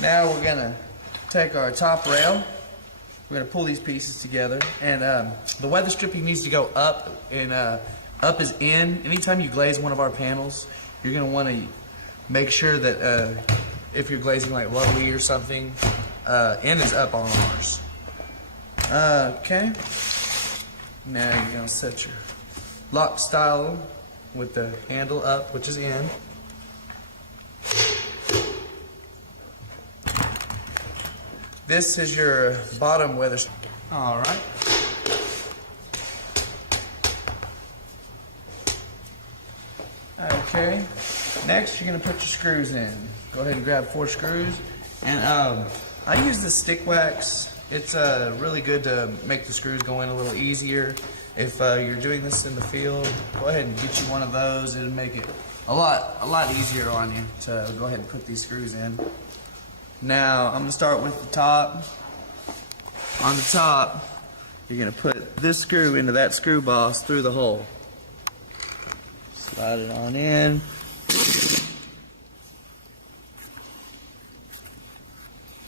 Now we're gonna take our top rail. We're gonna pull these pieces together, and the weather stripping needs to go up, and up is in. Anytime you glaze one of our panels, you're gonna want to make sure that if you're glazing like lovely or something, in is up on ours. Okay. Now you're gonna set your lock style with the handle up, which is in. This is your bottom weather. All right. Okay. Next, you're gonna put your screws in. Go ahead and grab 4 screws. And I use this stick wax. It's really good to make the screws go in a little easier. If you're doing this in the field, go ahead and get you one of those. It'll make it a lot easier on you to go ahead and put these screws in. Now, I'm gonna start with the top. On the top, you're gonna put this screw into that screw boss through the hole. Slide it on in.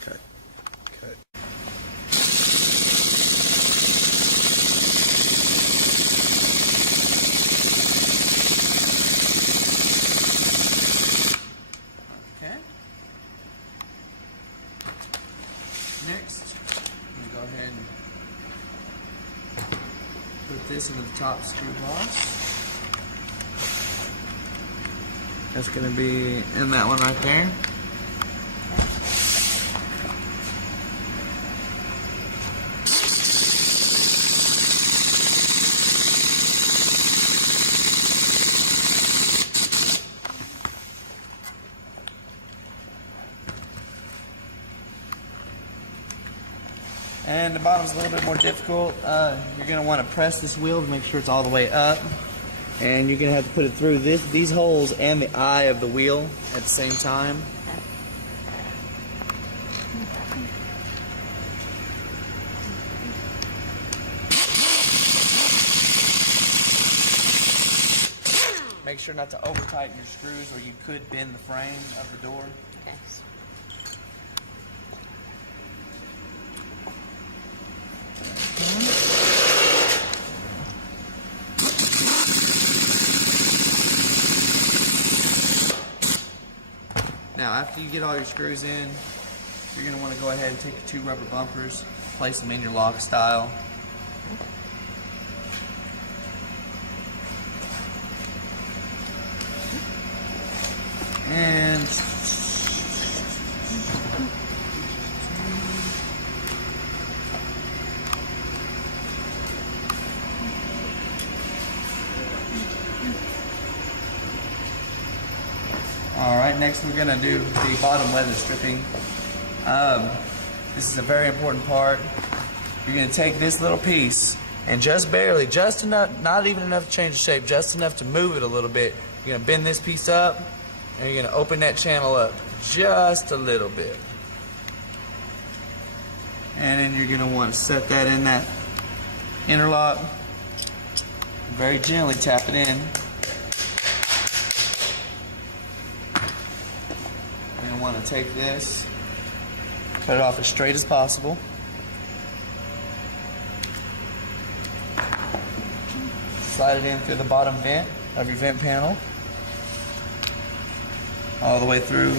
Okay. Next, I'm going to go ahead and put this into the top screw boss. That's going to be in that one right there. And the bottom's a little bit more difficult. You're going to want to press this wheel to make sure it's all the way up. And you're going to have to put it through these holes and the eye of the wheel at the same time. Make sure not to over tighten your screws or you could bend the frame of the door. Yes. Now, after you get all your screws in, you're going to want to go ahead and take your 2 rubber bumpers, place them in your lock style. And alright, next we're going to do the bottom weather stripping. This is a very important part. You're going to take this little piece and just barely, just enough, not even enough to change the shape, just enough to move it a little bit. You're going to bend this piece up and you're going to open that channel up just a little bit. And then you're going to want to set that in that interlock. Very gently tap it in. You're going to want to take this, cut it off as straight as possible. Slide it in through the bottom vent of your vent panel. All the way through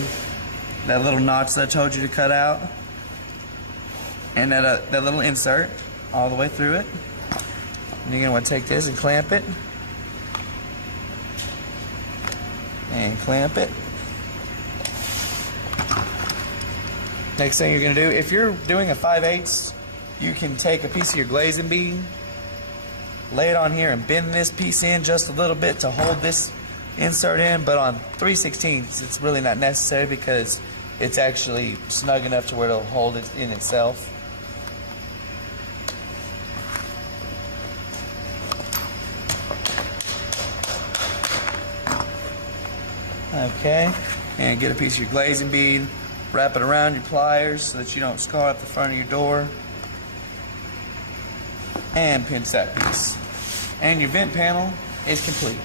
that little notch that I told you to cut out. And that little insert, all the way through it. And you're going to want to take this and clamp it. And clamp it. Next thing you're going to do, if you're doing a 5/8, you can take a piece of your glazing bead, lay it on here and bend this piece in just a little bit to hold this insert in, but on 3/16 it's really not necessary because it's actually snug enough to where it'll hold it in itself. Okay, and get a piece of your glazing bead, wrap it around your pliers so that you don't scar up the front of your door, and pinch that piece. And your vent panel is complete.